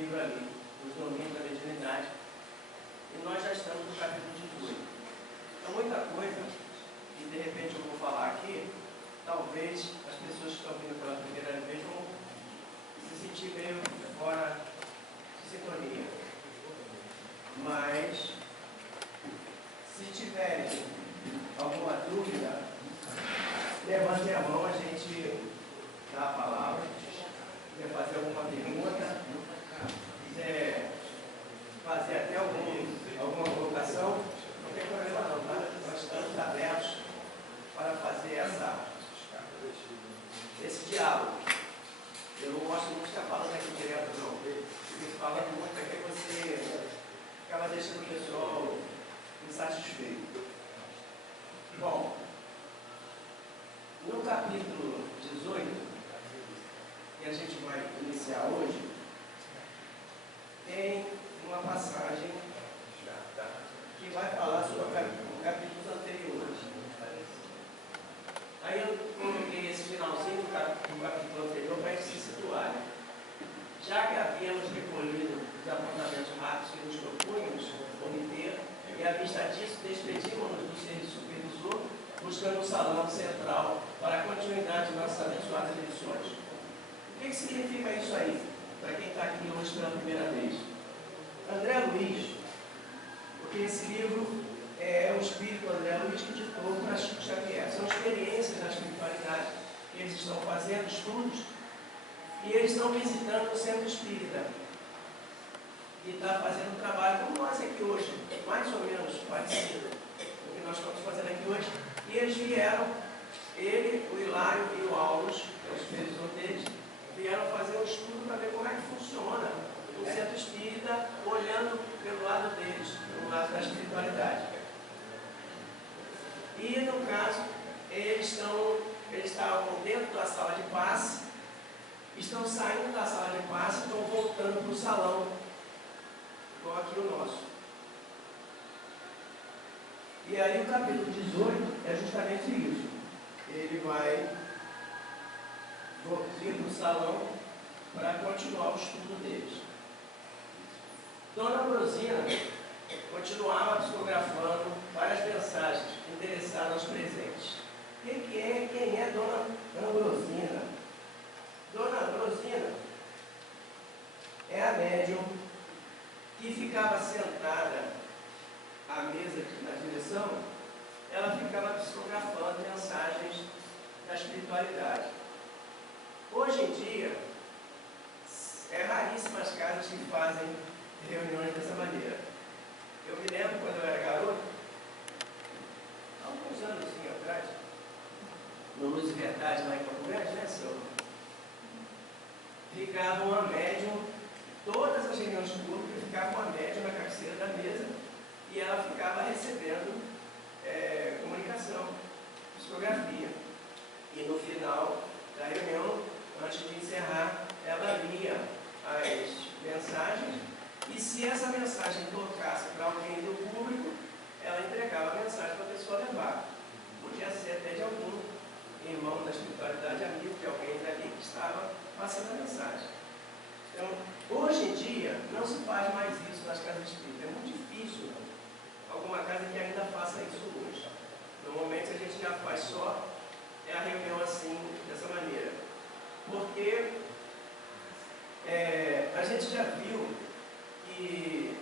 livro ali, Os Domínios da Mediunidade, e nós já estamos no capítulo 18. Então, muita coisa que de repente eu vou falar aqui, talvez as pessoas que estão vindo pela primeira vez vão se sentir meio fora de sintonia. Mas, se tiverem alguma dúvida, levantem a mão, a gente dá a palavra. Quer fazer alguma pergunta, quiser fazer até alguma colocação, não tem problema não, tá? Nós estamos abertos para fazer esse diálogo. Eu não gosto muito de ficar falando aqui direto, não. Porque falando muito aqui você acaba deixando o pessoal insatisfeito. Bom, no capítulo 18, que a gente vai iniciar hoje, tem uma passagem que vai falar sobre capítulos anteriores. Aí eu coloquei esse finalzinho do capítulo anterior para se situar. Já que havíamos recolhido os apontamentos rápidos que nos propunhamos obter, e à vista disso, despedimos-nos do serviço supervisor, buscando um salão central para a continuidade de nossas abençoadas lições. O que significa isso aí, para quem está aqui hoje pela primeira vez? André Luiz, porque esse livro é o espírito André Luiz que ditou para Chico Xavier. São experiências na espiritualidade que eles estão fazendo, estudos, e eles estão visitando o centro espírita. E está fazendo um trabalho como nós aqui hoje, mais ou menos parecido com o que nós estamos fazendo aqui hoje. E eles vieram, ele, o Hilário e o Aulus, que é o supervisor deles, vieram fazer um estudo para ver como é que funciona o centro espírita, olhando pelo lado deles, pelo lado da espiritualidade. E, no caso, eles estavam dentro da sala de passe, estão saindo da sala de passe e estão voltando para o salão, igual aqui o nosso. E aí o capítulo 18 é justamente isso. Ele vai vir para o salão para continuar o estudo deles. Dona Ambrosina continuava psicografando várias mensagens interessadas aos presentes. Quem é Dona Ambrosina? Dona Ambrosina é a médium que ficava sentada à mesa na direção, ela ficava psicografando mensagens da espiritualidade. Hoje em dia, é raríssimas as casas que fazem reuniões dessa maneira. Eu me lembro quando eu era garoto, há alguns anos atrás, no Luz e Verdade, lá em Campo Grande, né, senhor? Ficava uma médium, todas as reuniões públicas, ficava uma médium na cabeceira da mesa e ela ficava recebendo comunicação, psicografia. E no final da reunião, antes de encerrar, ela lia as mensagens e se essa mensagem tocasse para alguém do público, ela entregava a mensagem para a pessoa levar. Podia ser até de algum irmão da espiritualidade, amigo de alguém dali que estava passando a mensagem. Então, hoje em dia, não se faz mais isso nas casas espíritas. É muito difícil alguma casa que ainda faça isso hoje. Normalmente a gente já faz só a reunião assim, dessa maneira. Porque a gente já viu que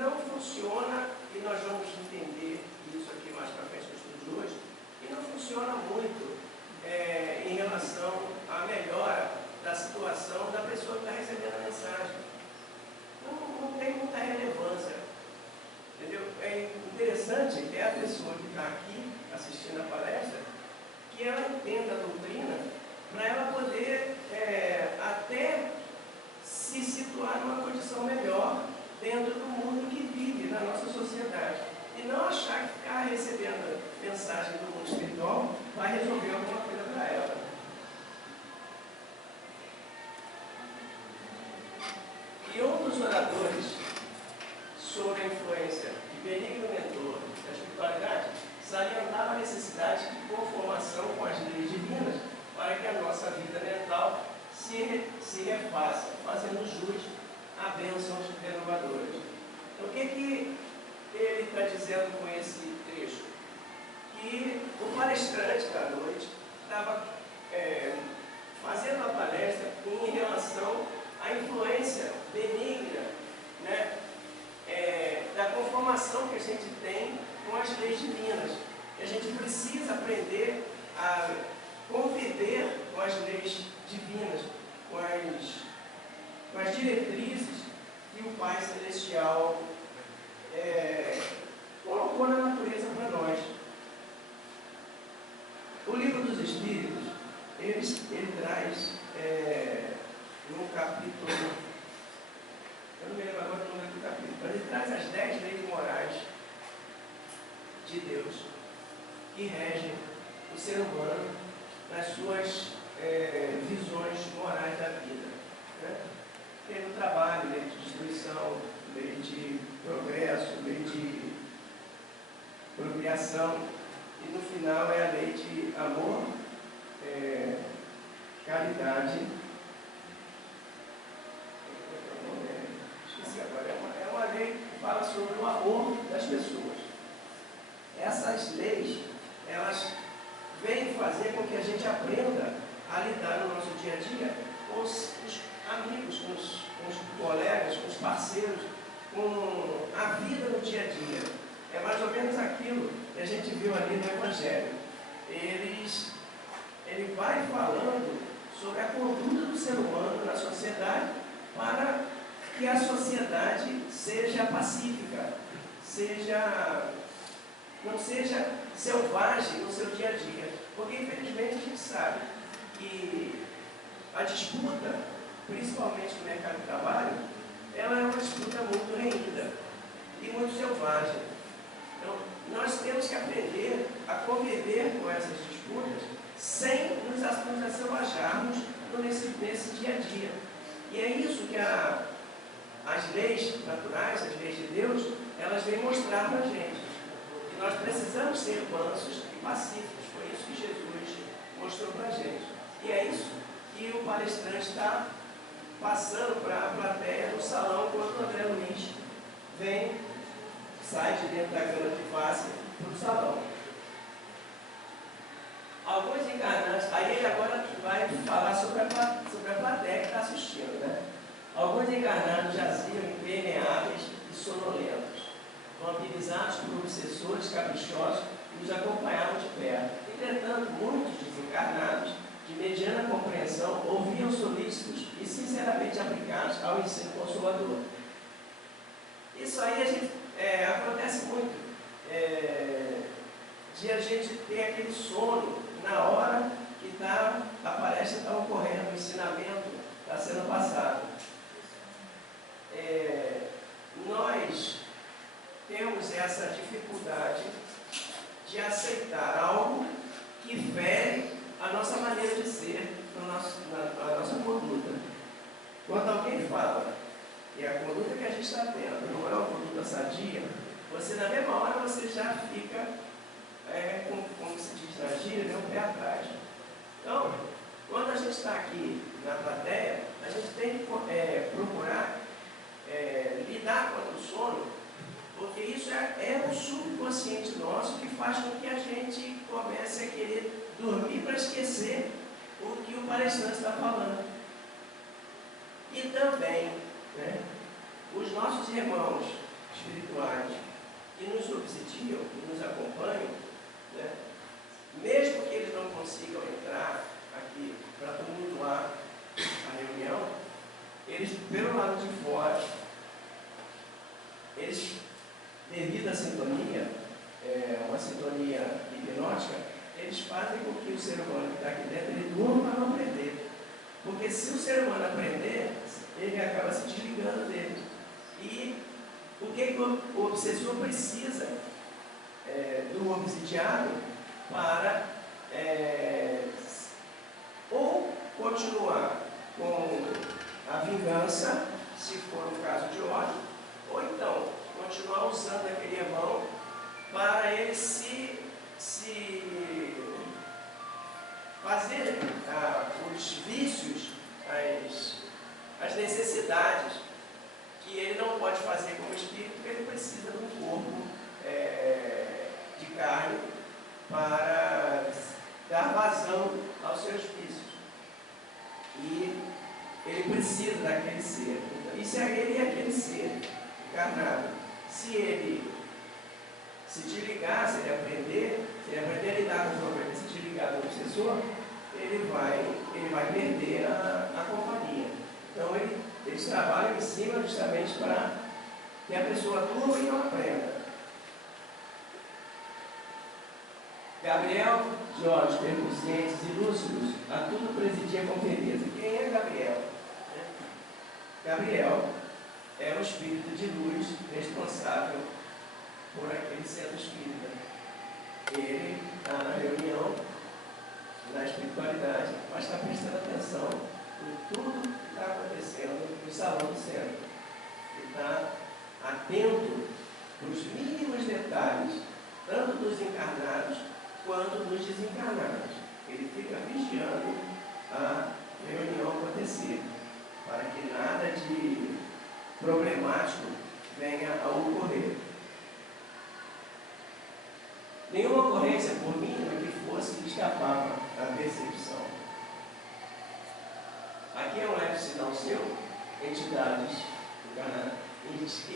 não funciona, e nós vamos entender isso aqui mais para frente no estudo de hoje, e não funciona muito em relação à melhora da situação da pessoa que está recebendo a mensagem. Não tem muita relevância. Entendeu? É interessante que a pessoa que está aqui assistindo a palestra, que ela entenda a doutrina, para ela poder até se situar numa condição melhor dentro do mundo que vive na nossa sociedade. E não achar que ficar recebendo mensagem do mundo espiritual vai resolver alguma coisa para ela. E um dos oradores sobre a influência de Benigno Mentor da espiritualidade salientava a necessidade de conformação com as leis divinas para que a nossa vida mental se refaça, fazendo jus que ele está dizendo com esse trecho? Que o palestrante da noite estava fazendo a palestra em relação à influência benigna, né, da conformação que a gente tem com as leis divinas. E a gente precisa aprender a conviver com as leis divinas, com as diretrizes que o Pai Celestial colocou na natureza para nós. O Livro dos Espíritos, ele traz no capítulo, eu não me lembro agora o nome do capítulo, mas ele traz as 10 leis morais de Deus que regem o ser humano nas suas visões morais da vida. Né? Lei do trabalho, lei de destruição, lei de progresso, lei de procriação, e no final é a lei de amor, caridade. Esqueci agora, é uma lei que fala sobre o amor das pessoas. Essas leis, elas vêm fazer com que a gente aprenda a lidar no nosso dia a dia com os amigos, com os colegas, com os parceiros, com a vida no dia a dia. É mais ou menos aquilo que a gente viu ali no Evangelho. Ele vai falando sobre a conduta do ser humano na sociedade para que a sociedade seja pacífica, não seja selvagem no seu dia a dia. Porque, infelizmente, a gente sabe que a disputa, principalmente no mercado de trabalho, ela é uma disputa muito renhida e muito selvagem. Então, nós temos que aprender a conviver com essas disputas sem nos assuajarmos nesse dia a dia. E é isso que as leis naturais, as leis de Deus, elas vêm mostrar para a gente. Que nós precisamos ser mansos e pacíficos. Foi isso que Jesus mostrou para a gente. E é isso que o palestrante está passando para a plateia no salão, quando o André Luiz sai de dentro da grande face para o salão. Alguns encarnados, aí ele agora vai falar sobre a plateia que está assistindo, né? Alguns encarnados jaziam impermeáveis e sonolentos, vampirizados por obsessores caprichosos que os acompanhavam de perto. Entretanto, muitos desencarnados, de mediana compreensão, ouviam solícitos e sinceramente aplicados ao ensino consolador. Isso aí acontece muito, de a gente ter aquele sono na hora que a palestra está ocorrendo, o ensinamento está sendo passado. Nós temos essa dificuldade de aceitar algo que fere a nossa maneira de ser, a nossa conduta. Quando alguém fala que a conduta que a gente está tendo não é uma conduta sadia, você na mesma hora você já fica, como se diz na gíria, um pé atrás. Então, quando a gente está aqui na plateia, a gente tem que procurar lidar com o sono, porque isso é um subconsciente nosso que faz com que a gente comece a querer dormir para esquecer o que o palestrante está falando. E também, né, os nossos irmãos espirituais que nos obsidiam, que nos acompanham, né, mesmo que eles não consigam entrar aqui para tumultuar a reunião, eles, pelo lado de fora, eles, devido à sintonia, uma sintonia hipnótica, eles fazem com que o ser humano que está aqui dentro, ele durma para não aprender. Porque se o ser humano aprender, ele acaba se desligando dele. E o que o obsessor precisa do obsidiado para ou continuar com a vingança, se for um caso de ódio, ou então continuar usando aquele irmão para ele se fazer os vícios, as necessidades que ele não pode fazer como espírito, porque ele precisa de um corpo de carne para dar vazão aos seus vícios. E ele precisa daquele ser. Então, isso é ele e aquele ser encarnado. Se ele se desligar, se ele aprender a lidar com os problemas, se desligar do obsessor, ele vai perder a companhia. Então, eles trabalham em cima justamente para que a pessoa durma e não aprenda. Gabriel, de olhos percussentes e lúcidos, a tudo presidia com firmeza. Quem é Gabriel? Gabriel é o espírito de luz responsável por aquele centro espírita. Ele está na reunião, na espiritualidade, mas está prestando atenção em tudo que está acontecendo no salão do centro. Ele está atento nos mínimos detalhes, tanto dos encarnados quanto dos desencarnados. Ele fica vigiando a reunião acontecer, para que nada de problemático venha a ocorrer. Nenhuma ocorrência, por mínima que fosse, escapava à percepção. Aqui é um leve sinal seu, entidades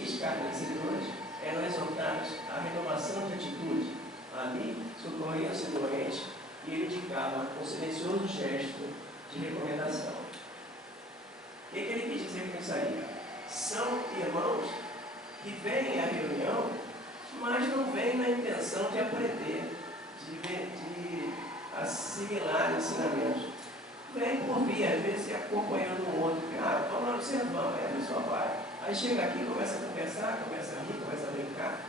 escarnecedoras eram exortadas à renovação de atitude. Ali socorria-se o doente e ele indicava um silencioso gesto de recomendação. O que ele quis dizer com isso aí? São irmãos que vêm à reunião, mas não vêm na intenção de aprender, de assimilar ensinamentos. Vem por vir, às vezes acompanhando um outro, vamos observando, aí a pessoa vai. Aí chega aqui, começa a conversar, começa a rir, começa a brincar,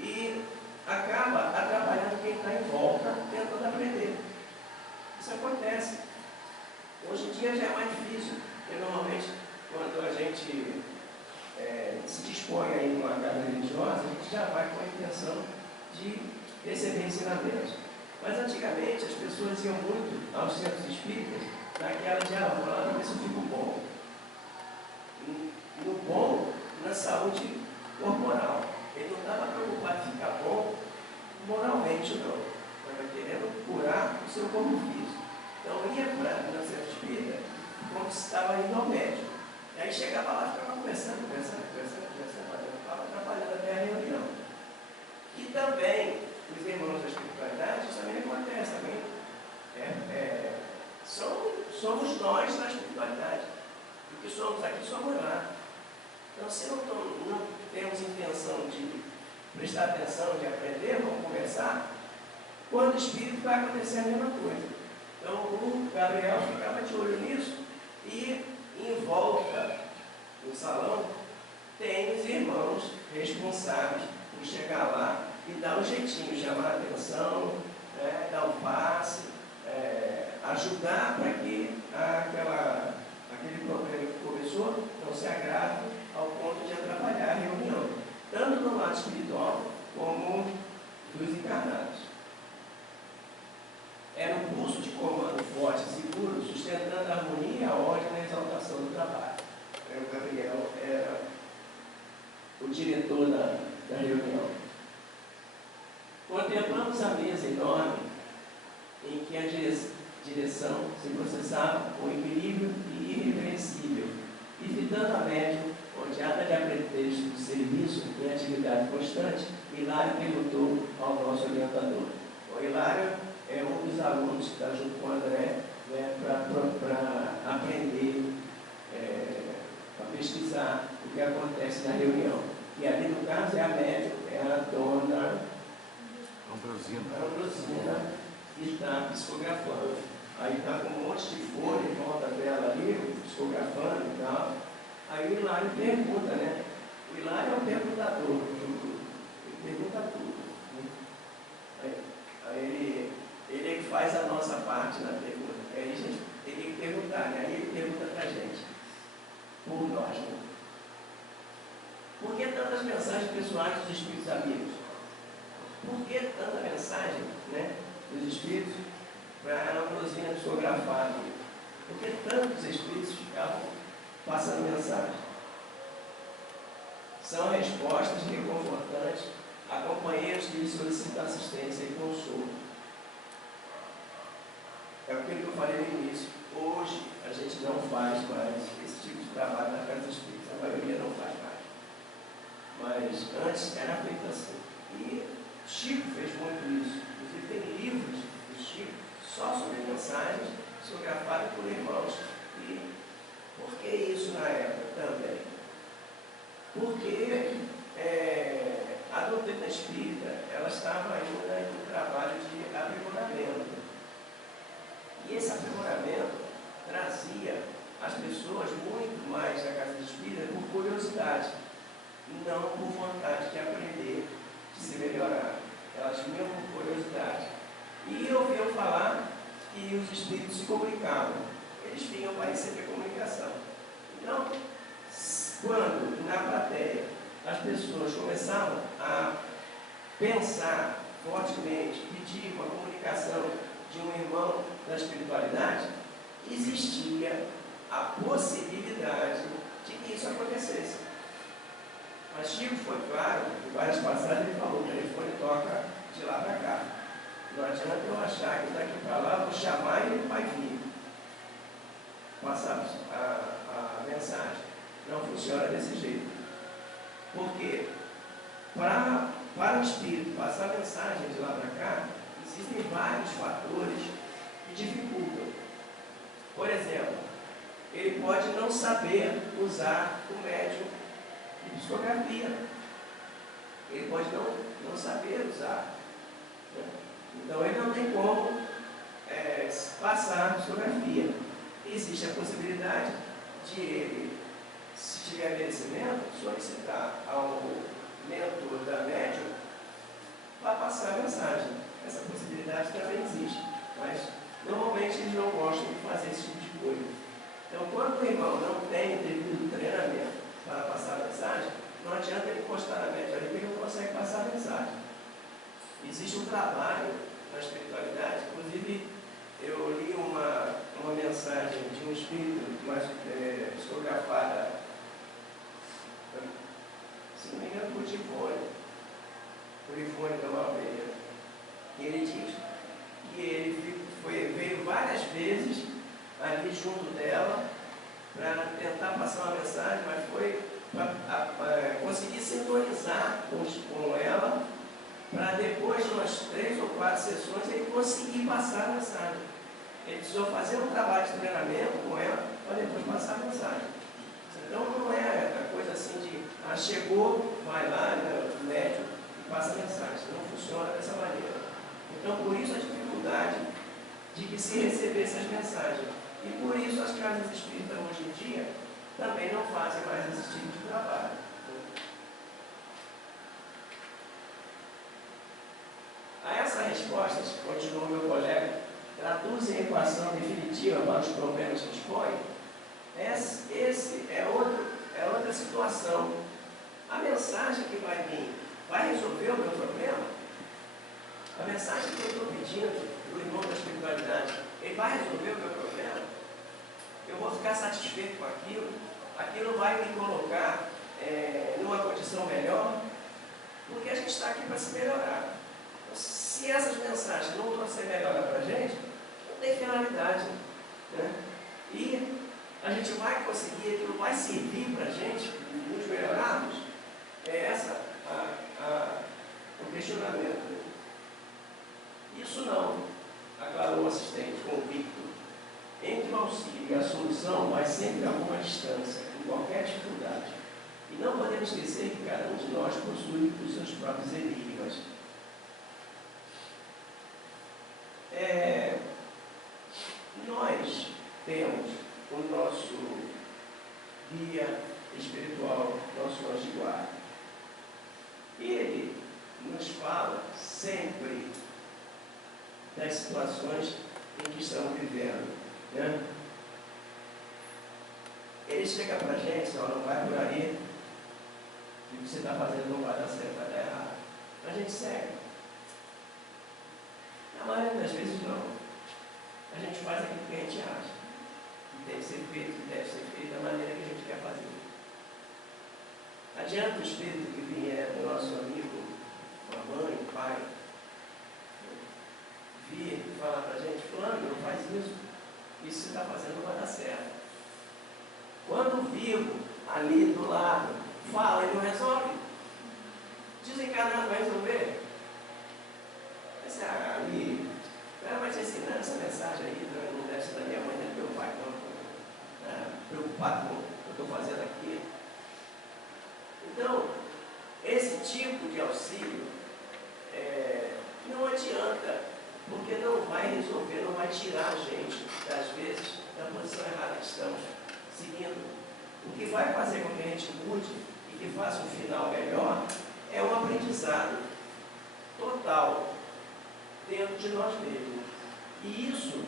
e acaba atrapalhando quem está em volta, tentando aprender. Isso acontece. Hoje em dia já é mais difícil, porque normalmente, quando a gente se dispõe a ir para uma casa religiosa, a gente já vai com a intenção de receber ensinamentos. Mas antigamente as pessoas iam muito aos centros espíritas naquela de vou lá para ver se eu fico bom. No bom, na saúde corporal. Ele não estava preocupado em ficar bom moralmente, não. Estava querendo curar o seu corpo físico. Então ia para o centro espírita como se estava indo ao médico. E aí chegava lá e ficava conversando, estava atrapalhando até a reunião. E também, os irmãos da espiritualidade, isso também acontece também. Somos nós na espiritualidade. O que somos aqui, somos lá. Então, se não temos intenção de prestar atenção, de aprender, vamos conversar, quando o espírito vai acontecer a mesma coisa. Então, o Gabriel ficava de olho nisso e em volta do salão tem os irmãos responsáveis por chegar lá e dar um jeitinho, chamar a atenção, dar um passe, ajudar para que aquele problema que começou não se agrave ao ponto de atrapalhar a reunião, tanto no lado espiritual como dos encarnados. Era um pulso de comando forte e seguro, sustentando a harmonia, a ordem e a exaltação do trabalho. O Gabriel era o diretor da reunião. Contemplamos a mesa enorme em que a direção se processava com equilíbrio e irrepreensível, e fitando a médium, rodeada de apetrechos do serviço em atividade constante, Hilário perguntou ao nosso orientador. O Hilário é um dos alunos que está junto com o André, para aprender, para pesquisar o que acontece na reunião. E ali, no caso, é a médium, é a dona Ambrosina, que está psicografando. Aí está com um monte de folha em volta dela ali, psicografando e tal. Aí o Hilário pergunta, né? O Hilário é o perguntador, ele pergunta tudo. Aí ele é que faz a nossa parte na pergunta. Aí a gente tem que perguntar, né? Aí ele pergunta para a gente, por nós, né? Por que tantas mensagens pessoais dos espíritos amigos? Por que tanta mensagem, né, dos espíritos para a Ambrosina psicografar? Por que tantos espíritos ficavam passando mensagem? são respostas reconfortantes a companheiros que lhes solicitam assistência e consolo. É aquilo que eu falei no início. Hoje a gente não faz mais esse tipo de trabalho na casa espírita. A maioria não faz mais. Mas antes era feito assim. E Chico fez muito isso. Inclusive tem livros do Chico só sobre mensagens psicografadas por irmãos. E por que isso na época também? Porque a doutrina espírita ela estava ainda em um trabalho de aprimoramento. E esse aprimoramento trazia as pessoas muito mais à casa espírita por curiosidade, e não por vontade de aprender, de se melhorar. Elas vinham por curiosidade. E ouviam falar que os espíritos se comunicavam. Eles vinham para receber comunicação. Então, quando na plateia as pessoas começavam a pensar fortemente, pedir uma comunicação de um irmão da espiritualidade, existia a possibilidade de que isso acontecesse. Mas Chico foi claro, em várias passagens ele falou, o telefone toca de lá para cá. Não adianta eu achar que daqui para lá eu vou chamar e ele vai vir. Passar a mensagem. Não funciona desse jeito. Porque para o espírito passar a mensagem de lá para cá, existem vários fatores que dificultam. Por exemplo, ele pode não saber usar o médium de psicografia. Ele pode não saber usar. Né? Então ele não tem como passar a psicografia. Existe a possibilidade de ele, se tiver merecimento, solicitar ao mentor da médium para passar a mensagem. Essa possibilidade também existe, mas normalmente eles não gostam de fazer esse tipo de coisa. Então, quando o irmão não tem devido treinamento para passar a mensagem, não adianta ele encostar na médium ali, porque ele não consegue passar a mensagem. Existe um trabalho na espiritualidade, inclusive eu li uma mensagem de um espírito mais psicografada, se não me engano, por Ivone da Malveira. E ele diz que ele veio várias vezes ali junto dela para tentar passar uma mensagem, mas foi para conseguir sintonizar com ela, para depois de umas 3 ou 4 sessões ele conseguir passar a mensagem. Ele precisou fazer um trabalho de treinamento com ela para depois passar a mensagem. Então não é a coisa assim de chegou, vai lá, no médium e passa a mensagem. Não funciona dessa maneira. Então por isso a dificuldade de que se recebesse as mensagens. E por isso as casas espíritas hoje em dia também não fazem mais esse tipo de trabalho. A essas respostas, continuou meu colega, traduzem a equação definitiva para os problemas que expõem. Esse é outra situação. A mensagem que vai vir vai resolver o meu problema? A mensagem que eu estou pedindo do irmão da espiritualidade, ele vai resolver o meu problema? Eu vou ficar satisfeito com aquilo? Aquilo vai me colocar numa condição melhor? Porque a gente está aqui para se melhorar. Se essas mensagens não trouxerem melhora para a gente, não tem finalidade. Né? E a gente vai conseguir, aquilo vai servir para a gente, nos melhorarmos. É essa o questionamento. Isso não, aclarou o assistente convicto. Entre o auxílio e a solução vai sempre alguma distância, em qualquer dificuldade. E não podemos esquecer que cada um de nós possui os seus próprios enigmas. Nós temos o nosso guia espiritual, nosso anjo de guarda. Ele nos fala sempre das situações em que estamos vivendo. Né? Ele chega para a gente, não vai por aí, o que você está fazendo não vai dar certo, vai dar errado. A gente segue. Na maioria das vezes não. A gente faz aquilo que a gente acha. Que tem que ser feito, que deve ser feito da maneira que a gente quer fazer. Adianta o espírito que vier do nosso amigo, a mãe, o pai, vir e falar para a gente: fulano, não faz isso, isso que você está fazendo não vai dar certo. Quando o vivo, ali do lado, fala e não resolve, desencarnado vai resolver. Esse ali, ela vai te ensinando essa mensagem aí, não deve ser da minha mãe, nem do meu pai, não. Preocupado com o que eu estou fazendo aqui. Então, esse tipo de auxílio não adianta, porque não vai resolver, não vai tirar a gente, às vezes, da posição errada que estamos seguindo. O que vai fazer com que a gente mude e que faça um final melhor é um aprendizado total dentro de nós mesmos. E isso,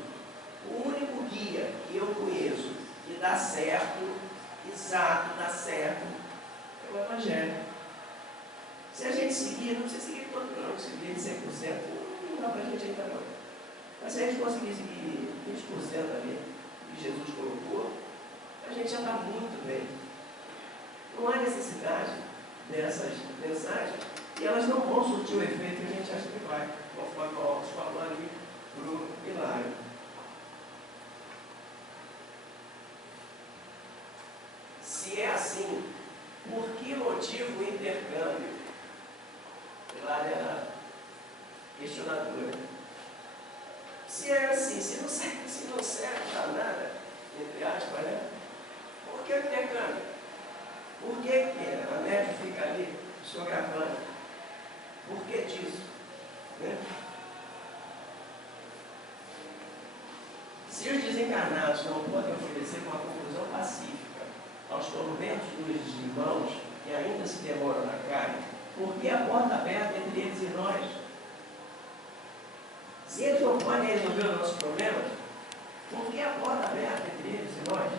o único guia que eu conheço que dá certo, exato, dá certo, é o Evangelho. Se a gente seguir, não precisa seguir todo não, seguir 100%, não dá para a gente ainda não. Mas se a gente conseguir seguir 20% ali que Jesus colocou, a gente já está muito bem. Não há necessidade dessas mensagens e elas não vão surtir o efeito que a gente acha que vai, conforme o Alves falou ali para o Hilário. Se é assim, por que motivo o intercâmbio? Hilário era questionadora. Se é assim, se não serve para nada, entre aspas, né? Por que o intercâmbio? Por que a médium fica ali psicografando? Por que disso? Né? Se os desencarnados não podem oferecer uma conclusão pacífica aos tormentos dos irmãos que ainda se demoram na carne, por que a porta aberta entre eles e nós? Se eles não podem resolver os nossos problemas, por que a porta aberta entre eles e nós?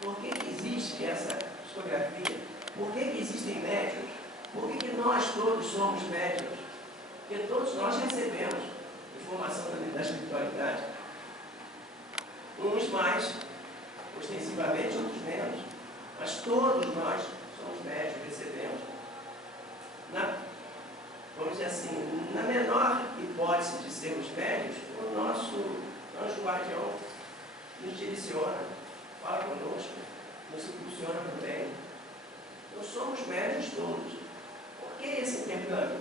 Por que existe essa psicografia? Por que existem médiuns? Por que nós todos somos médiuns? Porque todos nós recebemos informação da espiritualidade. Uns mais ostensivamente, outros menos. Mas todos nós somos médiuns, recebemos. Vamos dizer assim, na menor hipótese de sermos médiuns, o nosso anjo guardião nos direciona, fala conosco, nos impulsiona para o bem. Nós somos médiuns todos. Por que esse intercâmbio?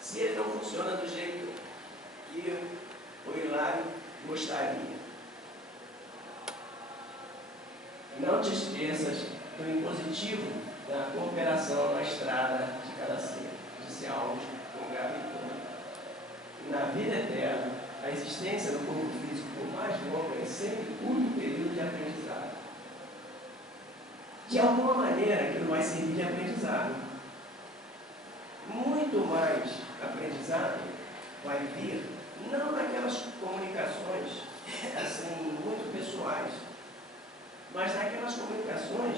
Se ele não funciona do jeito que o Hilário gostaria. Não te esqueças do impositivo da cooperação na estrada de cada ser, disse Alves com gravidade. Na vida eterna, a existência do corpo físico, por mais longa, é sempre curto período de aprendizado. De alguma maneira, aquilo vai servir de aprendizado. Muito mais aprendizado vai vir, não naquelas comunicações assim, muito pessoais, mas naquelas comunicações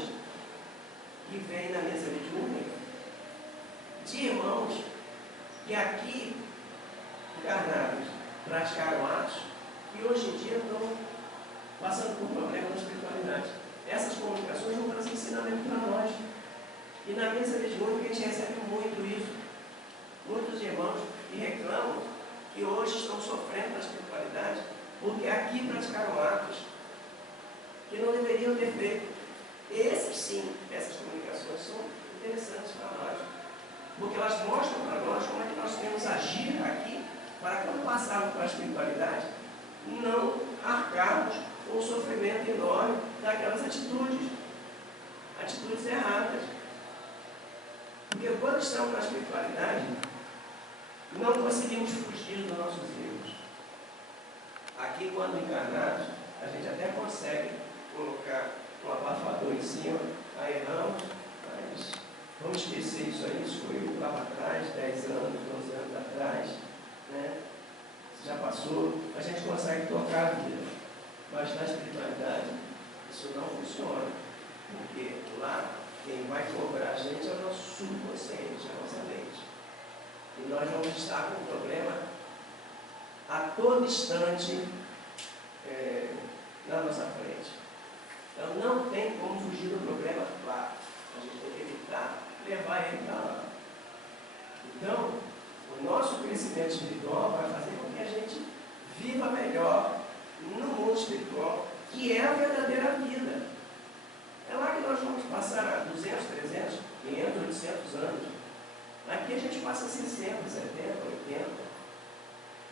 que vêm na mesa mediúnica de irmãos que aqui, encarnados, praticaram atos e hoje em dia estão passando por problemas na espiritualidade. Essas comunicações vão trazer ensinamento para nós. E na mesa mediúnica a gente recebe muito isso. Muitos irmãos que reclamam que hoje estão sofrendo na espiritualidade porque aqui praticaram atos que não deveriam ter feito. Esses sim, essas comunicações são interessantes para nós, porque elas mostram para nós como é que nós temos agir aqui para quando passarmos para a espiritualidade não arcarmos com o sofrimento enorme daquelas atitudes erradas. Porque quando estamos na espiritualidade não conseguimos fugir dos nossos erros. Aqui, quando encarnados, a gente até consegue colocar um abafador em cima, aí erramos, mas vamos esquecer isso aí, isso foi lá para trás, 10 anos, 12 anos atrás, né? Já passou, a gente consegue tocar a vida. Mas na espiritualidade, isso não funciona, porque lá, quem vai cobrar a gente é o nosso subconsciente, a nossa mente. E nós vamos estar com um problema a todo instante na nossa frente. Então não tem como fugir do problema lá. A gente tem que evitar levar ele para lá. Então, o nosso crescimento espiritual vai fazer com que a gente viva melhor no mundo espiritual, que é a verdadeira vida. É lá que nós vamos passar 200, 300, 500, 800 anos. Aqui a gente passa 60, 70, 80.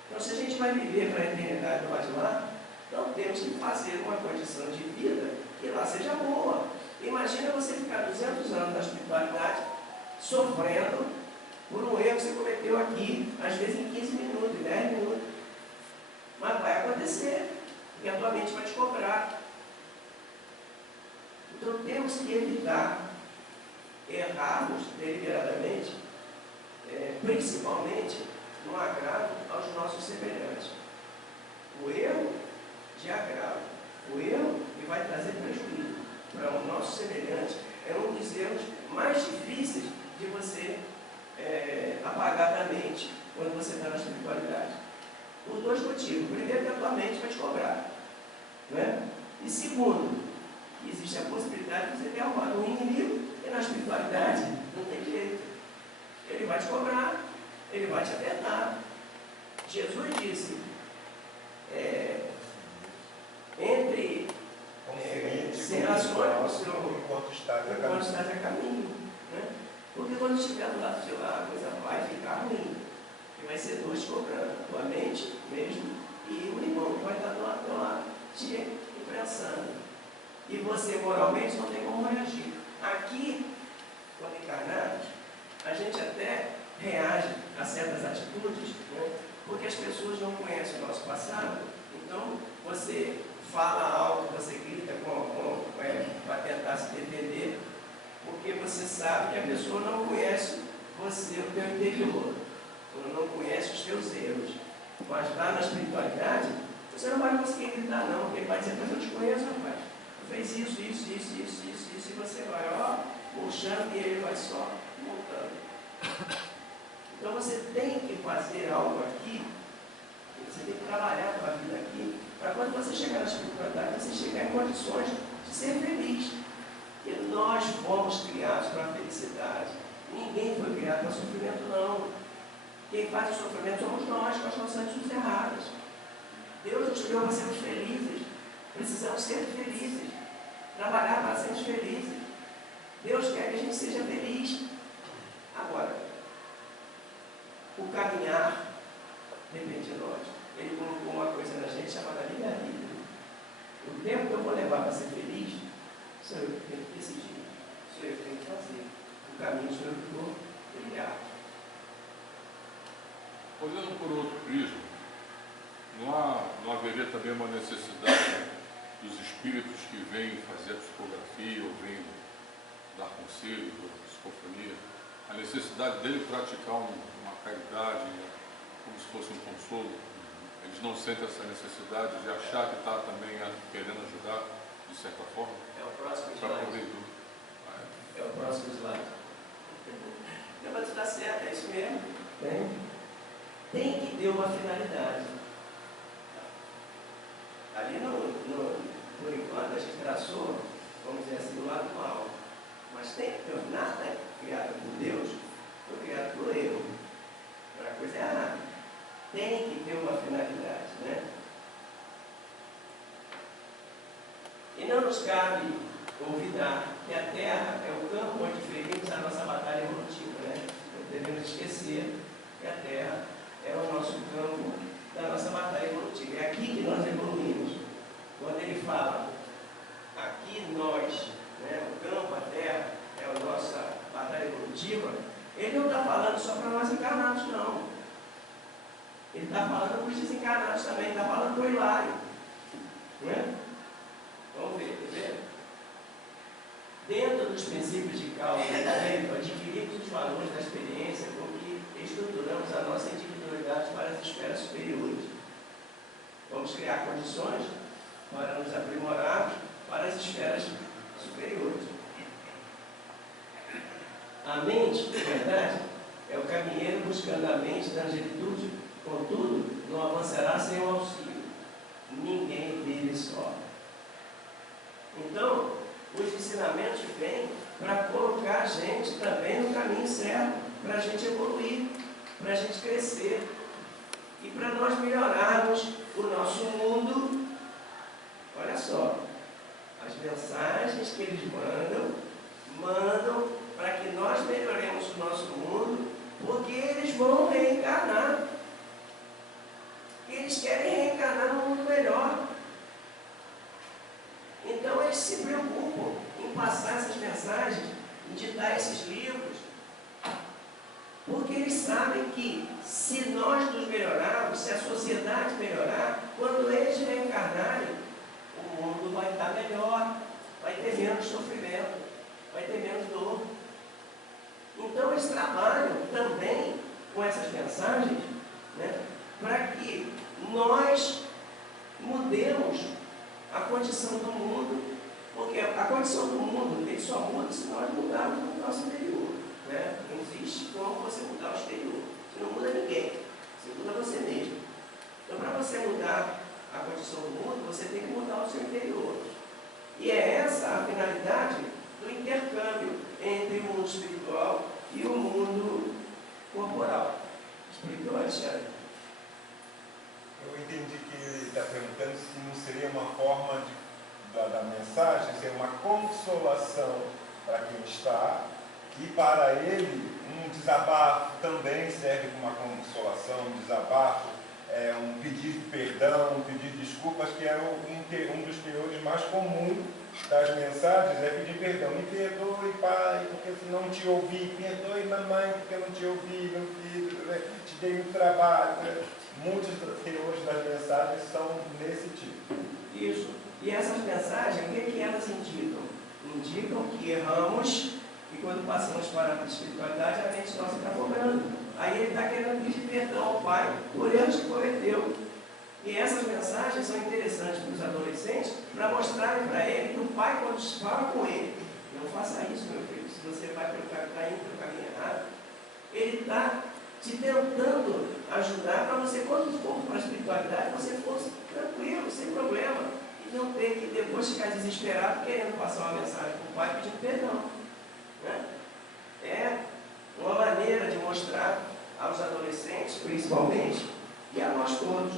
Então, se a gente vai viver para a eternidade do lado de lá, então temos que fazer uma condição de vida que lá seja boa. Imagina você ficar 200 anos na espiritualidade, sofrendo por um erro que você cometeu aqui, às vezes em 15 minutos, em 10 minutos. Mas vai acontecer, e a tua mente vai te cobrar. Então temos que evitar errarmos deliberadamente, principalmente no agrado aos nossos semelhantes. O erro de agrado, o erro que vai trazer prejuízo para o nosso semelhante é um dos erros mais difíceis de você apagar da mente quando você está na espiritualidade. Por dois motivos. Primeiro, que a tua mente vai te cobrar. Não é? E segundo, existe a possibilidade de você ter arrumado um inimigo e na espiritualidade não tem jeito. Ele vai te cobrar, ele vai te afetar. Jesus disse, entre se relacione com o seu enquanto estás a caminho. Né? Porque quando estiver do lado de lá, a coisa vai ficar ruim. E vai ser dois cobrando, a tua mente mesmo e o irmão que vai estar do lado de lá te imprensando. E você moralmente não tem como reagir. Aqui, quando encarnados, a gente até reage a certas atitudes, né? Porque as pessoas não conhecem o nosso passado. Então, você fala algo, você grita para tentar se defender, porque você sabe que a pessoa não conhece você, o teu interior, ou não conhece os teus erros. Mas lá na espiritualidade, você não vai conseguir gritar não, porque ele vai dizer, mas eu te conheço, rapaz. Tu fez isso, e você vai, puxando e ele vai só montando. Então você tem que fazer algo aqui, você tem que trabalhar a tua vida aqui, para quando você chegar na espiritualidade, você chegar em condições de ser feliz. Porque nós fomos criados para a felicidade. Ninguém foi criado para sofrimento, não. Quem faz o sofrimento somos nós, com as nossas atitudes erradas. Deus nos criou para sermos felizes. Precisamos ser felizes. Trabalhar para sermos felizes. Deus quer que a gente seja feliz. Agora, o caminhar depende de nós. Ele colocou uma coisa na gente chamada livre-arbítrio. O tempo que eu vou levar para ser feliz, sou eu que tenho que decidir. Sou eu que tenho que fazer. O caminho sou eu que vou trilhar. Olhando por outro prisma, não haveria também uma necessidade dos espíritos que vêm fazer a psicografia ou vêm dar conselho, psicofonia, a necessidade dele praticar uma caridade, como se fosse um consolo? Eles não sentem essa necessidade de achar que está também querendo ajudar, de certa forma? É o próximo para slide. poder É o próximo slide. Não, mas está certo, é isso mesmo. Tem que ter uma finalidade. Ali por enquanto a gente traçou, vamos dizer assim, do lado mal. Mas tem que ter nada criado por Deus, foi criado por eu. Para a coisa errada. Tem que ter uma finalidade, né? E não nos cabe olvidar que a Terra é o campo onde ferimos a nossa batalha evolutiva, né? Não devemos esquecer que a Terra é o nosso campo da nossa batalha evolutiva. É aqui que nós evoluímos. Quando ele fala, aqui nós, né, o campo, a Terra, é a nossa batalha evolutiva, ele não está falando só para nós encarnados, não. Ele está falando para os desencarnados também, está falando para o Hilário. Né? Vamos ver, quer ver? Dentro dos princípios de causa e efeito, adquirimos os valores da experiência com que estruturamos a nossa individualidade para as esferas superiores. Vamos criar condições para nos aprimorarmos para as esferas superiores. A mente, de verdade, é o caminheiro buscando a mente da angelitude, contudo, não avançará sem o auxílio. Ninguém vive só. Então, os ensinamentos vêm para colocar a gente também no caminho certo, para a gente evoluir, para a gente crescer e para nós melhorarmos o nosso mundo. Olha só, as mensagens que eles mandam para que nós melhoremos o nosso mundo, porque eles vão reencarnar. Eles querem reencarnar num mundo melhor. Então eles se preocupam em passar essas mensagens, em ditar esses livros, porque eles sabem que se nós nos melhorarmos, se a sociedade melhorar, quando eles reencarnarem, o mundo vai estar melhor, vai ter menos sofrimento, vai ter menos dor. Então eles trabalham também com essas mensagens, né, para que nós mudemos a condição do mundo, porque a condição do mundo ele só muda se nós mudarmos o nosso interior. Né? Não existe como você mudar o exterior. Você não muda ninguém, você muda você mesmo. Então, para você mudar a condição do mundo, você tem que mudar o seu interior. E é essa a finalidade do intercâmbio entre o mundo espiritual e o mundo corporal. Explicou, Alexandre? Eu entendi que ele está perguntando se não seria uma forma da mensagem, ser uma consolação para quem está, e para ele um desabafo também serve como uma consolação, um desabafo, um pedido de perdão, um pedido de desculpas, que é um dos teores mais comuns das mensagens, é pedir perdão. Me perdoe, pai, porque se não te ouvi, perdoe, mamãe, porque eu não te ouvi, meu filho, te dei muito trabalho. Muitos teores das mensagens são desse tipo. Isso. E essas mensagens, o que elas indicam? Indicam que erramos e quando passamos para a espiritualidade, a mente nossa está cobrando. Aí ele está querendo pedir perdão ao pai por erros que cometeu. E essas mensagens são interessantes para os adolescentes para mostrarem para ele que o pai, quando fala com ele, não faça isso, meu filho, se você vai está indo pelo caminho errado, ele está te tentando ajudar para você, quando for para a espiritualidade, você fosse tranquilo, sem problema, e não ter que depois ficar desesperado querendo passar uma mensagem para o pai pedindo perdão. Né? É uma maneira de mostrar aos adolescentes, principalmente, e a nós todos,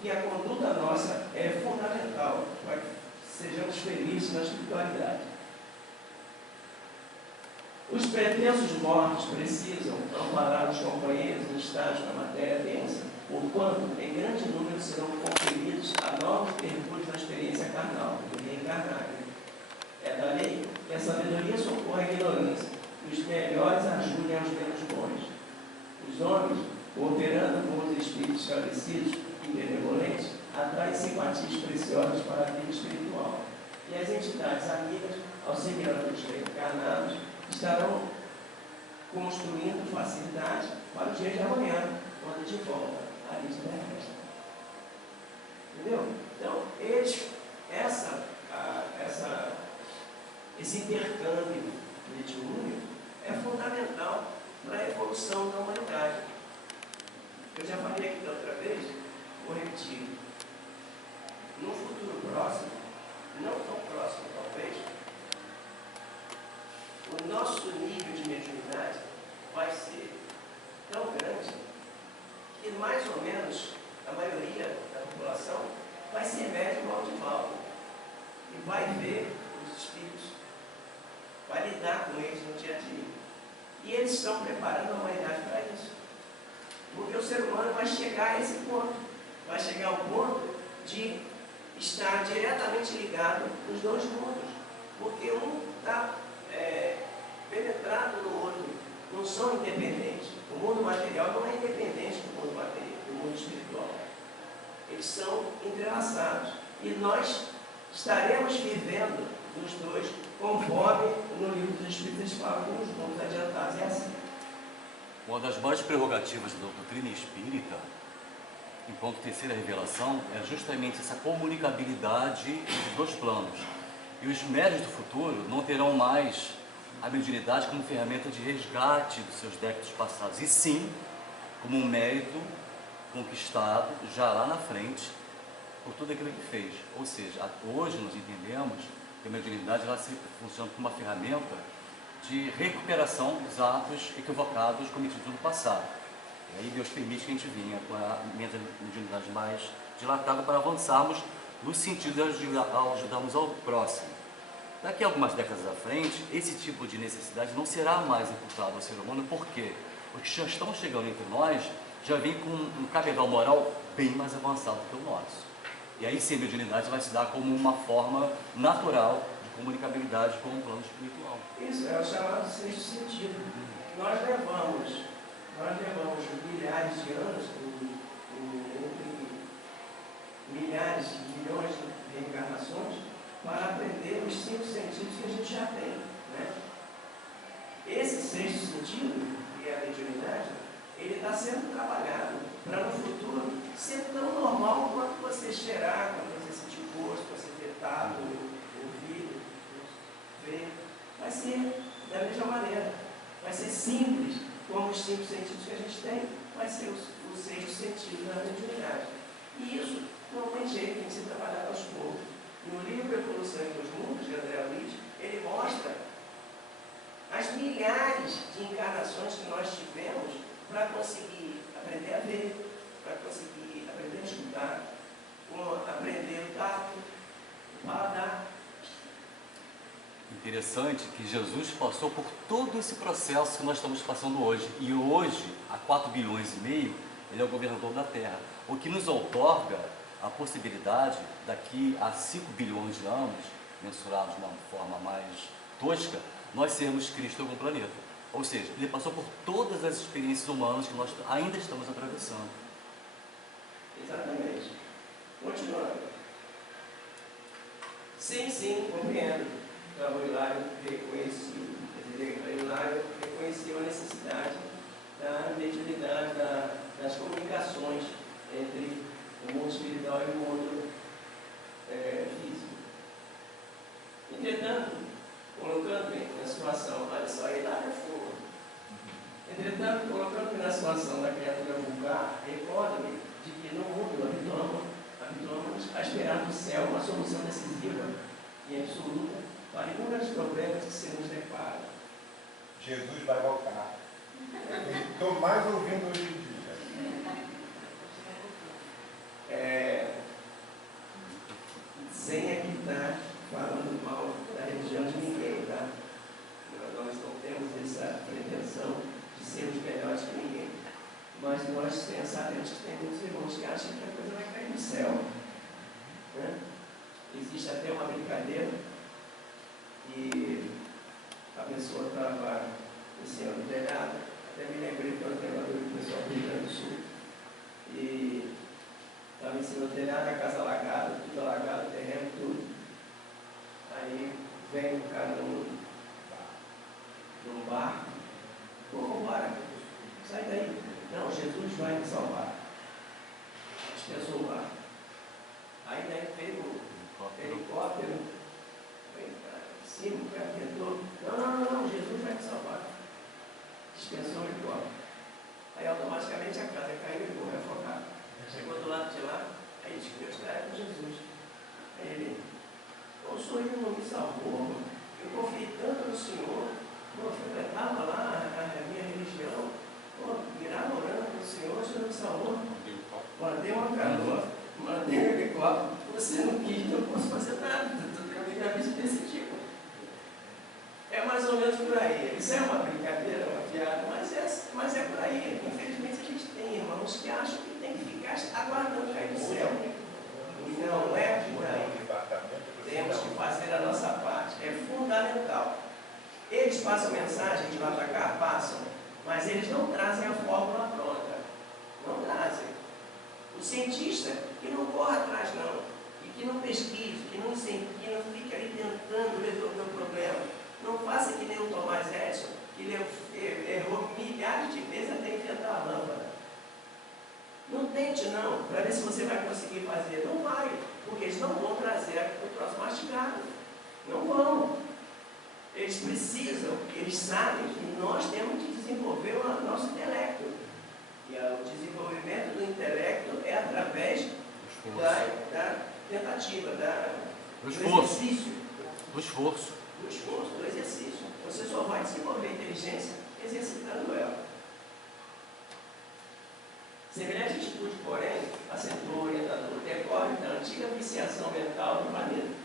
que a conduta nossa é fundamental para que sejamos felizes na espiritualidade. Os pretensos mortos precisam amparar os companheiros em estágio na matéria densa, porquanto, em grande número serão conferidos a novos percursos na experiência carnal, do reencarnar. É da lei que a sabedoria socorre a ignorância, e os melhores ajudem aos menos bons. Os homens, cooperando com os espíritos esclarecidos e benevolentes, atraem simpatias preciosas para a vida espiritual. E as entidades amigas, auxiliando os reencarnados, estarão construindo facilidade para o dia de amanhã, quando de volta à lista da festa. Entendeu? Então, esse intercâmbio mediúnico é fundamental para a evolução da humanidade. Eu já falei aqui da outra vez, vou repetir. No futuro próximo, não tão próximo talvez, o nosso nível de mediunidade vai ser tão grande que mais ou menos a maioria da população vai ser médium audival e vai ver os espíritos, vai lidar com eles no dia a dia. E eles estão preparando a humanidade para isso. Porque o ser humano vai chegar a esse ponto, vai chegar ao ponto de estar diretamente ligado nos dois mundos, porque um está penetrado no outro, não são independentes. O mundo material não é independente do mundo material, do mundo espiritual. Eles são entrelaçados. E nós estaremos vivendo nos dois, conforme no livro dos Espíritos fala, com os mundos adiantados. É assim. Uma das maiores prerrogativas da doutrina espírita, enquanto terceira revelação, é justamente essa comunicabilidade entre dois planos. E os médiuns do futuro não terão mais a mediunidade como ferramenta de resgate dos seus débitos passados, e sim como um mérito conquistado já lá na frente por tudo aquilo que fez. Ou seja, hoje nós entendemos que a mediunidade ela funciona como uma ferramenta de recuperação dos atos equivocados cometidos no passado. E aí Deus permite que a gente venha com a mediunidade mais dilatada para avançarmos no sentido de ajudarmos ao próximo. Daqui a algumas décadas à frente, esse tipo de necessidade não será mais imputado ao ser humano, porque os que já estão chegando entre nós já vêm com um cabedal moral bem mais avançado que o nosso. E aí sim a mediunidade vai se dar como uma forma natural de comunicabilidade com o plano espiritual. Isso é o chamado sexto sentido. Nós levamos milhares de anos, entre milhares de milhões de reencarnações, para aprender os 5 sentidos que a gente já tem, né? Esse sexto sentido, que é a mediunidade, ele está sendo trabalhado para no futuro ser tão normal quanto você cheirar, quanto você sentir gosto, você ter tato, ouvir, ver. Vai ser da mesma maneira. Vai ser simples, como os 5 sentidos que a gente tem, vai ser o sexto sentido da mediunidade. E isso não tem jeito, tem que ser trabalhado aos poucos. No livro Evolução entre os Mundos, de André Luiz, ele mostra as milhares de encarnações que nós tivemos para conseguir aprender a ver, para conseguir aprender a escutar, aprender o tato, o paladar. Interessante que Jesus passou por todo esse processo que nós estamos passando hoje. E hoje, há 4 bilhões e meio, ele é o governador da Terra. O que nos outorga a possibilidade, daqui a 5 bilhões de anos, mensurados de uma forma mais tosca, nós sermos Cristo em algum planeta. Ou seja, ele passou por todas as experiências humanas que nós ainda estamos atravessando. Exatamente. Continuando. Sim, compreendo. Então, o Hilário reconheceu a necessidade da mediunidade, das comunicações entre o mundo espiritual e o mundo físico. Entretanto, colocando-me na situação, olha só, Hilário é fogo. Entretanto, colocando-me na situação da criatura vulgar, recordo-me de que no mundo habituamos a esperar do céu uma solução decisiva e absoluta para inúmeros problemas que se nos deparam. Jesus vai voltar. Estou mais ouvindo hoje em dia. Sem aqui estar falando mal da religião de ninguém, tá? Nós não temos essa pretensão de sermos melhores que ninguém. Mas nós sabemos que tem muitos irmãos que acham que a coisa vai cair do céu. Né? Existe até uma brincadeira e a pessoa estava em cima do telhado, até me lembrei quando o pessoal do Rio Grande do Sul, e estava em cima do telhado, a casa alagada, tudo alagado, terreno, tudo. Aí vem um cara num barco, vambora, sai daí. Não, Jesus vai me salvar. Dispensou o barco. Aí daí veio o helicóptero, veio para cima, o cara tentou. Não, Jesus vai me salvar. Dispensou o helicóptero. Aí automaticamente a casa caiu e morreu afogado. Chegou do lado de lá, aí disse que Deus está com Jesus. Aí ele, o senhor não me salvou, eu confiei tanto no Senhor, eu frequentava lá a minha religião, virava orando no Senhor, o Senhor me salvou. Mandei uma canoa, mandei um helicóptero, você não quis, não posso fazer nada, eu já fiz desse tipo. É mais ou menos por aí. Isso é uma brincadeira, uma piada, mas é por aí. Infelizmente a gente tem irmãos que acham que tem que ficar aguardando cair do céu. E não é por aí. Temos que fazer a nossa parte. É fundamental. Eles passam mensagem de lá para cá? Passam. Mas eles não trazem a fórmula pronta. Não trazem. O cientista que não corre atrás não. E que não pesquise, que não fique ali tentando resolver o problema. Não faça que nem o Thomas Edison, que ele errou milhares de vezes até inventar a lâmpada. Não tente não, para ver se você vai conseguir fazer. Não vai, porque eles não vão trazer o troço mastigado. Não vão. Eles precisam, eles sabem que nós temos que desenvolver o nosso intelecto. E o desenvolvimento do intelecto é através da tentativa, do exercício. Do esforço. Do esforço, do exercício. Você só vai se inteligência exercitando ela. Semelhante atitude, porém, acentuou o orientador, decorre da antiga viciação mental do planeta.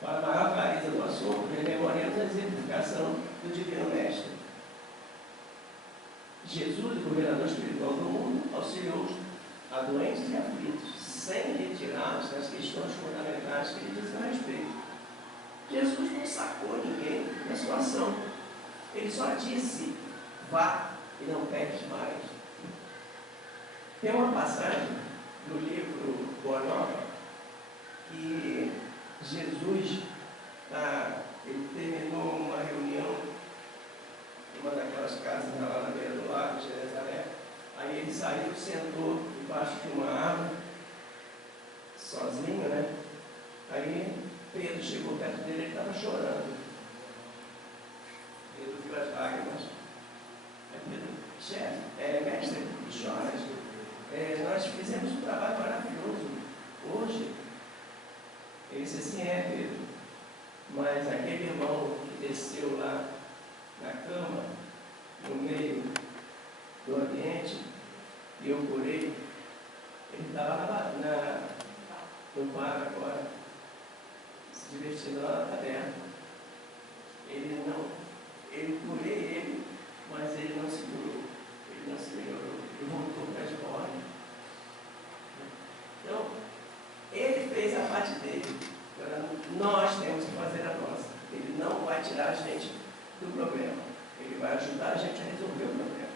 Para maior clareza do assunto, rememoremos a exemplificação do Divino Mestre. Jesus, o governador espiritual do mundo, auxiliou a doentes e aflitos, sem retirá-los das questões fundamentais que lhe dizem a respeito. Jesus não sacou ninguém da sua ação. Ele só disse, vá e não peques mais. Tem uma passagem no livro Boa Nova que Jesus, ele terminou uma reunião em uma daquelas casas lá na beira do lago de Jerusalém. Aí ele saiu, sentou debaixo de uma árvore, sozinho, né? Aí Pedro chegou perto dele, ele estava chorando. Pedro viu as lágrimas. Aí Pedro, chefe, mestre, que choras? Nós fizemos um trabalho maravilhoso hoje. Ele disse assim, Pedro, mas aquele irmão que desceu lá na cama, no meio do ambiente, e eu curei, ele estava no bar agora, se divertindo lá na taberna. Eu curei ele, mas ele não se curou, ele não se melhorou, ele voltou para a escola. Então, ele fez a parte dele, agora nós temos que fazer a nossa. Ele não vai tirar a gente do problema, ele vai ajudar a gente a resolver o problema.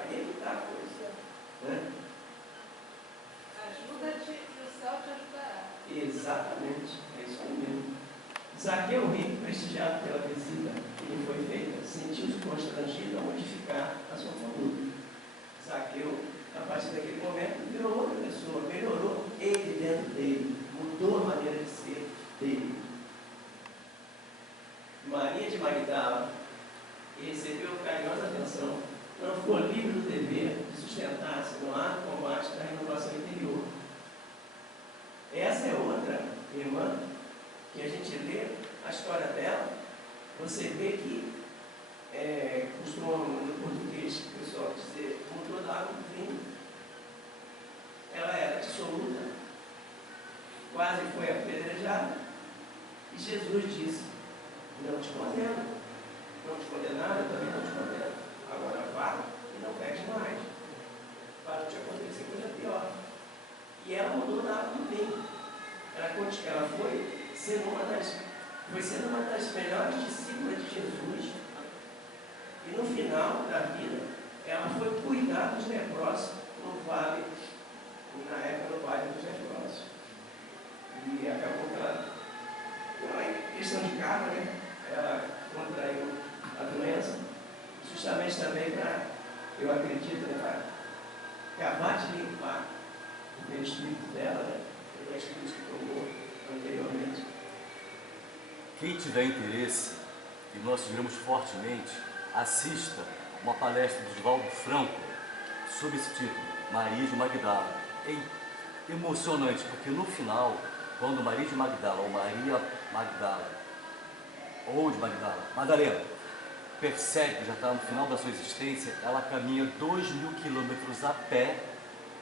Aí ele está a coisa, né? Ajuda-te e o céu te ajudará. Exatamente, é isso aí mesmo. Zaqueu, rico, prestigiado pela visita que lhe foi feita, sentiu-se constrangido a modificar a sua conduta. Zaqueu, a partir daquele momento, virou outra pessoa, melhorou ele dentro dele, mudou a maneira de ser dele. Maria de Magdala, que recebeu carinhosa atenção, não ficou livre do dever de sustentar-se no árduo combate da renovação interior. Essa é outra irmã que a gente lê a história dela, você vê que costuma no português o pessoal dizer, mudou da água do vinho. Ela era dissoluta, quase foi apedrejada, e Jesus disse, não te condeno, não te condenar, eu também não te condeno. Agora vá e não peques mais, para te acontecer coisa pior. E ela mudou da água do vinho. Ela foi sendo uma das melhores discípulas de Jesus. E no final da vida, ela foi cuidar dos leprosos no vale, na época no vale dos leprosos. E acabou que ela, não é questão de karma, né? Ela contraiu a doença, justamente também para, eu acredito, né, para acabar de limpar o perispírito dela, né? O espírito que tomou anteriormente. Quem tiver interesse, e nós sugerimos fortemente, assista uma palestra do Divaldo Franco sob esse título, Maria de Magdala. É emocionante, porque no final, quando Maria de Magdala, ou Maria Magdala, ou de Magdala, Madalena, percebe que já está no final da sua existência, ela caminha 2.000 quilômetros a pé,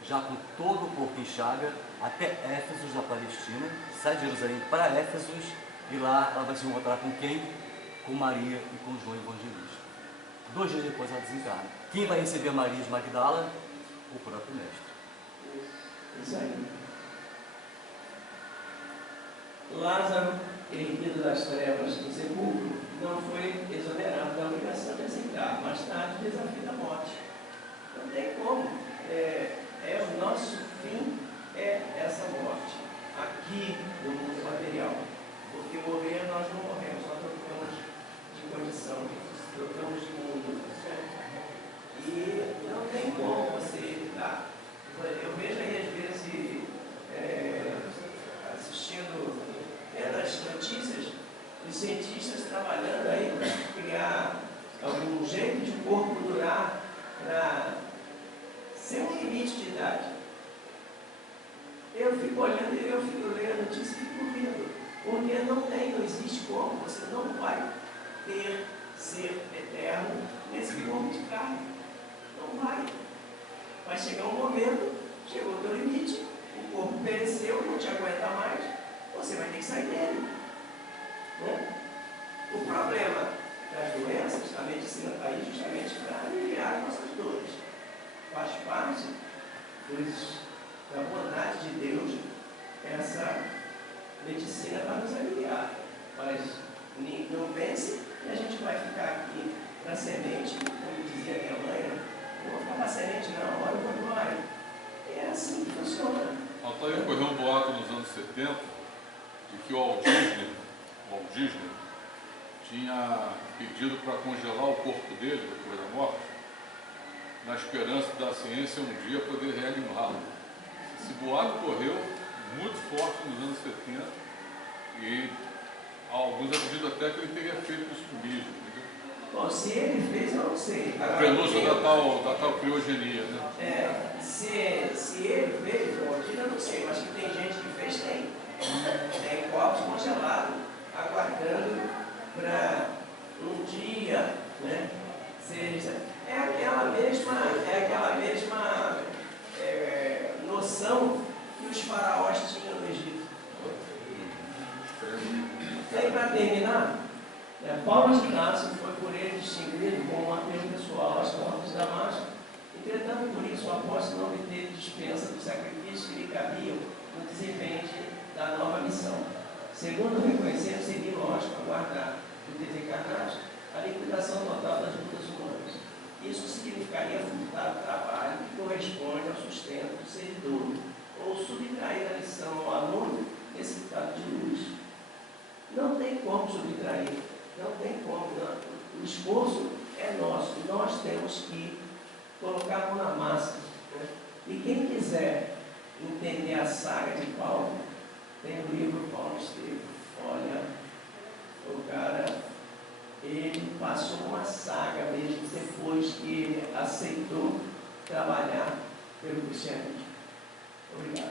já com todo o corpo em chaga, até Éfeso, na Palestina, sai de Jerusalém para Éfeso, e lá ela vai se encontrar com quem? Com Maria e com João Evangelista. 2 dias depois ela desencarna. Quem vai receber Maria de Magdala? O próprio Mestre. Isso aí. Lázaro, erguido das trevas do sepulcro, não foi exonerado da obrigação de aceitar, mais tarde o desafio da morte. Não tem como. O nosso fim é essa morte, aqui no mundo material. Porque morrer nós não morremos, nós trocamos de condição, trocamos de mundo. E não tem como você evitar. Eu vejo aí às vezes assistindo nas notícias os cientistas trabalhando aí para criar algum jeito de o corpo durar para ser um limite de idade. Eu fico olhando, eu fico lendo a notícia e fico rindo, porque não existe como, você não vai ter ser eterno nesse corpo de carne. Não vai. Vai chegar um momento, chegou o teu limite, o corpo pereceu, não te aguenta mais, você vai ter que sair dele. Né? O problema das doenças, a medicina está aí justamente para aliviar nossas dores. Faz parte da bondade de Deus essa medicina para nos aliviar. Mas não pense que a gente vai ficar aqui na semente, como dizia minha mãe, não vou ficar na semente não, olha o quando é assim que funciona. Até ocorreu um boato nos anos 70 de que o Walt Disney tinha pedido para congelar o corpo dele depois da morte, na esperança da ciência um dia poder reanimá-lo. Esse boato correu muito forte nos anos 70 e alguns acreditam até que ele teria feito isso mesmo. Bom, se ele fez, eu não sei. A prenúncia da tal criogenia, né? Se ele fez, eu não sei, mas que tem gente que fez, tem. Tem corpos congelados, aguardando para um dia, né? Seja, é aquela mesma noção que os faraós tinham no Egito. E aí, para terminar, Paulo de Tarso foi por ele distinguido como um apelo pessoal às portas de Damasco. Entretanto, por isso, o apóstolo não obteve dispensa dos sacrifícios que lhe cabiam no desempenho da nova missão. Segundo reconhecer, seria lógico aguardar o desencarnado a liquidação total das lutas humanas. Isso significaria furtar o trabalho que corresponde ao sustento do servidor, ou subtrair a lição ao aluno necessitado de luz. Não tem como subtrair, não tem como. Não. O esforço é nosso, nós temos que colocar a mão na massa. Né? E quem quiser entender a saga de Paulo, tem o livro Paulo Estevam. Olha, o cara, ele passou uma saga mesmo depois que ele aceitou trabalhar pelo cristianismo. Obrigado.